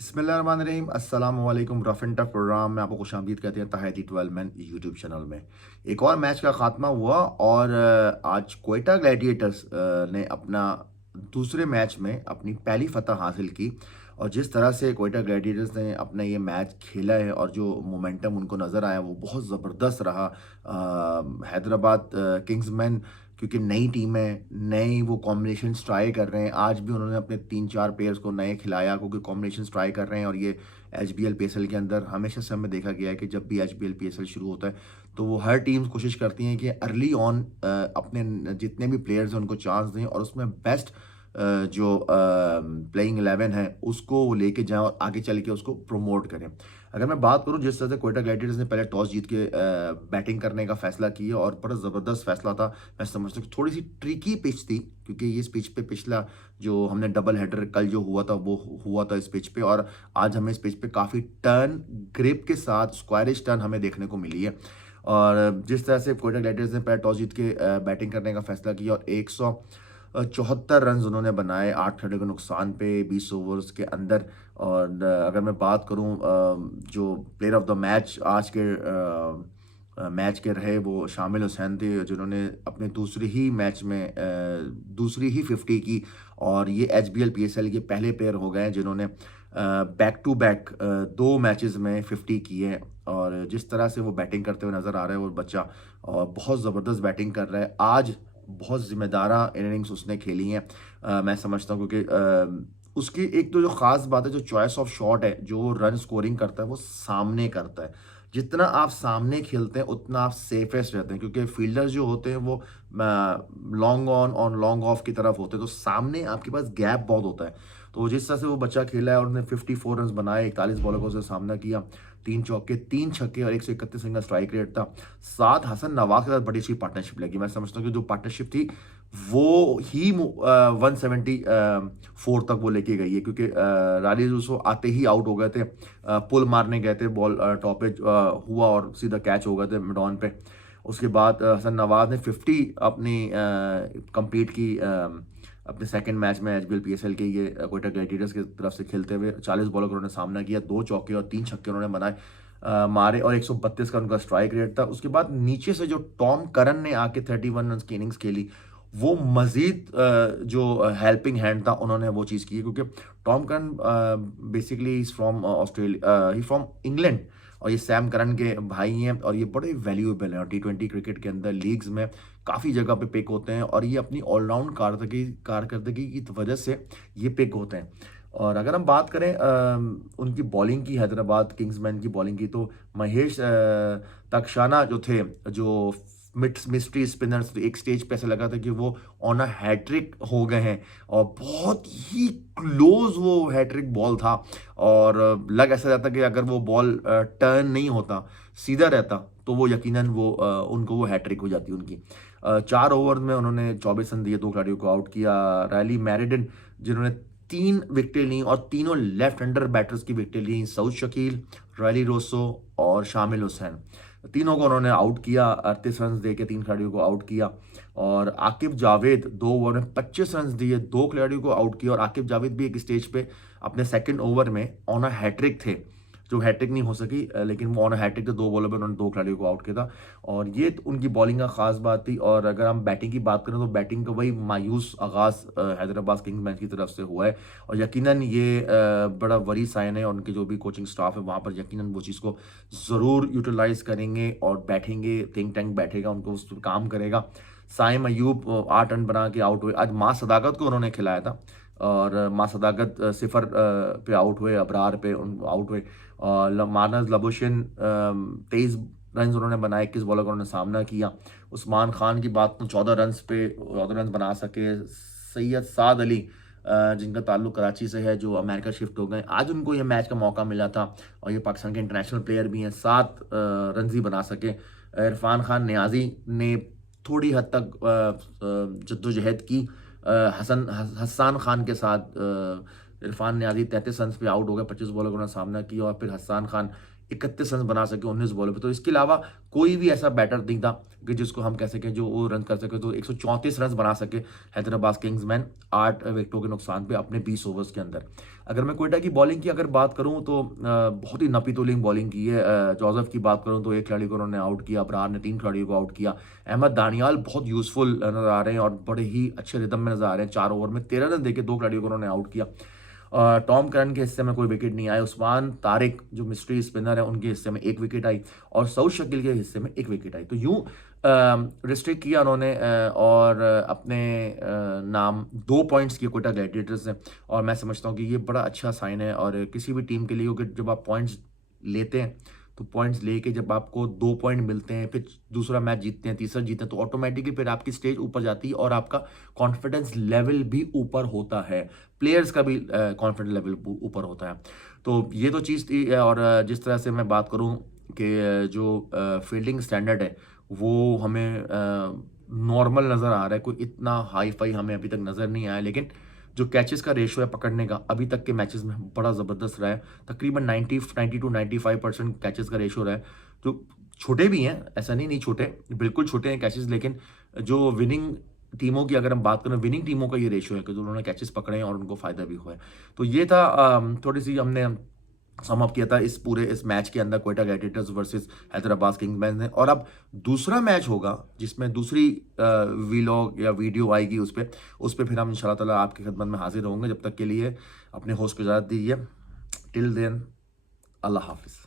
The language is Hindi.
बिस्मिल्लाहिर्रहमानिर्रहीम अस्सलाम वालेकुम। रफ एंड टफ प्रोग्राम में आपको खुशामदीद कहते हैं तहती 12 मैन यूट्यूब चैनल में। एक और मैच का खात्मा हुआ और आज कोयटा ग्लैडिएटर्स ने अपना दूसरे मैच में अपनी पहली फतह हासिल की। और जिस तरह से कोयटा ग्लैडिएटर्स ने अपना ये मैच खेला है और जो मोमेंटम उनको नज़र आया वो बहुत ज़बरदस्त रहा। हैदराबाद किंग्समैन क्योंकि नई टीम है, नए वो कॉम्बिनेशंस ट्राई कर रहे हैं। आज भी उन्होंने अपने 3-4 प्लेयर्स को नए खिलाया क्योंकि कॉम्बिनेशंस ट्राई कर रहे हैं। और ये एचबीएल पीएसएल के अंदर हमेशा से हमें देखा गया है कि जब भी एचबीएल पीएसएल शुरू होता है तो वो हर टीम्स कोशिश करती हैं कि अर्ली ऑन अपने जितने भी प्लेयर्स हैं उनको चांस दें और उसमें बेस्ट जो प्लेइंग 11 है उसको वो लेके जाएँ और आगे चल के उसको प्रमोट करें। अगर मैं बात करूँ जिस तरह से कोयटा ग्लैडिएटर्स ने पहले टॉस जीत के बैटिंग करने का फैसला किया और बड़ा ज़बरदस्त फैसला था। मैं समझता हूँ कि थोड़ी-सी ट्रिकी पिच थी क्योंकि ये इस पिच पे पिछला जो हमने डबल हेडर कल जो हुआ था वो हुआ था इस पिच पे। और आज हमें इस पिच पे काफ़ी टर्न, ग्रिप के साथ स्क्वायरिश टर्न हमें देखने को मिली है। और जिस तरह से कोयटा ग्लैडिएटर्स ने पहले टॉस जीत के बैटिंग करने का फैसला किया और 174 रन्स उन्होंने बनाए 8 खिलाड़ियों के नुकसान पे 20 ओवर्स के अंदर। और अगर मैं बात करूं जो प्लेयर ऑफ द मैच आज के मैच के रहे वो शामिल हुसैन थे जिन्होंने अपने दूसरी ही मैच में दूसरी ही 50 की। और ये एचबीएल पीएसएल के पहले प्लेयर हो गए हैं जिन्होंने बैक टू बैक 2 मैचेस में 50 की है। और जिस तरह से वो बैटिंग करते हुए नज़र आ रहा है वो बच्चा और बहुत ज़बरदस्त बैटिंग कर रहा है। आज बहुत ज़िम्मेदार इनिंग्स उसने खेली हैं। मैं समझता हूँ क्योंकि उसकी एक तो जो ख़ास बात है जो चॉइस ऑफ शॉट है, जो रन स्कोरिंग करता है वो सामने करता है। जितना आप सामने खेलते हैं उतना आप सेफेस्ट रहते हैं क्योंकि फील्डर्स जो होते हैं वो लॉन्ग ऑन और लॉन्ग ऑफ की तरफ होते हैं, तो सामने आपके पास गैप बहुत होता है। तो जिस तरह से वो बच्चा खेला है और उसने 54 रन्स बनाए, 41 बॉलों का उसने सामना किया, 3 चौके, 3 छक्के और 131 रन का स्ट्राइक रेट था। साथ हसन नवाज के साथ बड़ी अच्छी पार्टनरशिप लगी। मैं समझता हूँ कि जो पार्टनरशिप थी वो ही 174 तक वो लेके गई है क्योंकि राली रूसो आते ही आउट हो गए थे। पुल मारने गए थे, बॉल टॉप पे हुआ और सीधा कैच हो गए थे मिड ऑन पे। उसके बाद हसन नवाज ने 50 अपनी कंप्लीट की अपने सेकंड मैच में एचबीएल पीएसएल के ये कोयटा ग्लैडिएटर्स की तरफ से खेलते हुए 40 बॉलों का उन्होंने सामना किया, 2 चौके और 3 छक्के उन्होंने बनाए मारे और 132 का उनका स्ट्राइक रेट था। उसके बाद नीचे से जो टॉम करन ने आके 31 रन की इनिंग्स खेली वो मजीद जो हेल्पिंग हैंड था उन्होंने वो चीज़ की क्योंकि Tom Curran basically is from Australia, he from England और ये सैम करन के भाई हैं और ये बड़े वैल्यूएबल हैं और टी20 क्रिकेट के अंदर लीग्स में काफ़ी जगह पे पिक होते हैं और ये अपनी ऑलराउंड कारकर्दगी की वजह से ये पिक होते हैं। और अगर हम बात करें उनकी बॉलिंग की, हैदराबाद किंग्समैन की बॉलिंग की, तो महेश तक्षाना जो थे, जो मिस्ट्री स्पिनर्स, एक स्टेज पे ऐसा लगा था कि वो ऑन अ हैट्रिक हो गए हैं और बहुत ही क्लोज वो हैट्रिक बॉल था। और लग ऐसा जाता कि अगर वो बॉल टर्न नहीं होता, सीधा रहता, तो वो यकीनन वो उनको वो हैट्रिक हो जाती उनकी। 4 ओवर में उन्होंने 24 रन दिए, 2 खिलाड़ियों को आउट किया। रैली मैरिडन जिन्होंने 3 विकेटें ली और तीनों लेफ्ट हैंडर बैटर्स की विकेटें ली, सऊद शकील, रैली रोसो और शामिल हुसैन, तीनों को उन्होंने आउट किया। 38 रन दे के 3 खिलाड़ियों को आउट किया। और आकिब जावेद 2 ओवर में 25 रन दिए, 2 खिलाड़ियों को आउट किया। और आकिब जावेद भी एक स्टेज पे अपने सेकंड ओवर में ऑन अ हैट्रिक थे, जो हैट्रिक नहीं हो सकी, लेकिन वो ऑन अ हैट्रिक थे। 2 बॉलों पे उन्होंने 2 खिलाड़ियों को आउट किया था और ये तो उनकी बॉलिंग का खास बात थी। और अगर हम बैटिंग की बात करें तो बैटिंग का वही मायूस आगाज हैदराबाद किंग्स मैच की तरफ से हुआ है और यकीनन ये बड़ा वरी साइन है और उनके जो भी कोचिंग स्टाफ है वहाँ पर यकीनन वो चीज़ को ज़रूर यूटिलाइज करेंगे और बैठेंगे, थिंक टैंक बैठेगा, उनको उस पर काम करेगा। साइम अयूब 8 रन बना के आउट हुए। आज माँ सदाकत को उन्होंने खिलाया था और माँ सदाकत 0 पे आउट हुए, अबरार पे आउट हुए। और मानस लबुशिन 23 रन उन्होंने बनाए, 21 बॉलों का उन्होंने सामना किया। उस्मान खान की बात तो 14 रन बना सके। सैयद साद अली जिनका ताल्लुक कराची से है, जो अमेरिका शिफ्ट हो गए, आज उनको ये मैच का मौका मिला था और ये पाकिस्तान के इंटरनेशनल प्लेयर भी हैं, 7 रन ही बना सके। इरफान खान नियाजी ने थोड़ी हद तक जद्दोजहद की हस्सान खान के साथ। इरफान नियाजी 33 रन पे आउट हो गए, 25 बॉलों का उन्होंने सामना किया और फिर हस्सान खान 31 रन बना सके 19 बॉलों पे। तो इसके अलावा कोई भी ऐसा बैटर नहीं था कि जिसको हम कह सकें जो वो रन कर सके। तो 134 रन बना सके हैदराबाद किंग्समैन 8 विकेटों के नुकसान पे अपने 20 ओवर्स के अंदर। अगर मैं क्वेटा की बॉलिंग की अगर बात करूं तो बहुत ही नपी-तुली बॉलिंग की है। जोसेफ की बात करूं तो एक खिलाड़ी को उन्होंने आउट किया, अबरार ने 3 खिलाड़ियों को आउट किया। अहमद दानियाल बहुत यूज़फुल नज़र आ रहे हैं और बड़े ही अच्छे रिदम में नज़र आ रहे हैं। 4 ओवर में 13 रन देके 2 खिलाड़ियों को उन्होंने आउट किया। टॉम करन के हिस्से में कोई विकेट नहीं आया। उस्मान तारिक जो मिस्ट्री स्पिनर है उनके हिस्से में 1 विकेट आई और सऊद शकील के हिस्से में 1 विकेट आई। तो यूं रिस्ट्रिक्ट किया उन्होंने और अपने नाम 2 पॉइंट्स किए कोटा ग्लैडिएटर्स ने। और मैं समझता हूँ कि ये बड़ा अच्छा साइन है और किसी भी टीम के लिए, क्योंकि जब आप पॉइंट्स लेते हैं तो पॉइंट्स लेके जब आपको 2 पॉइंट मिलते हैं, फिर दूसरा मैच जीतते हैं, तीसरा जीतते हैं, तो ऑटोमेटिकली फिर आपकी स्टेज ऊपर जाती है और आपका कॉन्फिडेंस लेवल भी ऊपर होता है, प्लेयर्स का भी कॉन्फिडेंस लेवल ऊपर होता है। तो ये तो चीज़ थी। और जिस तरह से मैं बात करूँ कि जो फील्डिंग स्टैंडर्ड है वो हमें नॉर्मल नज़र आ रहा है, कोई इतना हाई फाई हमें अभी तक नज़र नहीं आया। लेकिन जो कैचेस का रेशो है पकड़ने का अभी तक के मैचेस में बड़ा ज़बरदस्त रहा है। तकरीबन 90 टू 95% कैचेस का रेशो रहा है। जो छोटे भी हैं, ऐसा नहीं छोटे, बिल्कुल छोटे हैं कैचेस, लेकिन जो विनिंग टीमों की अगर हम बात करें, विनिंग टीमों का ये रेशो है कि जो उन्होंने कैचेस पकड़े हैं और उनको फ़ायदा भी हुआ है। तो ये था थोड़ी सी हमने सम अप किया था इस मैच के अंदर Quetta Gladiators versus Hyderabad Kingsman ने। और अब दूसरा मैच होगा जिसमें दूसरी वीलॉग या वीडियो आएगी उस पे फिर हम इंशाल्लाह ताला आपकी खिदमत में हाजिर होंगे। जब तक के लिए अपने होस्ट को इजाज़त दीजिए। टिल देन अल्लाह हाफिज़।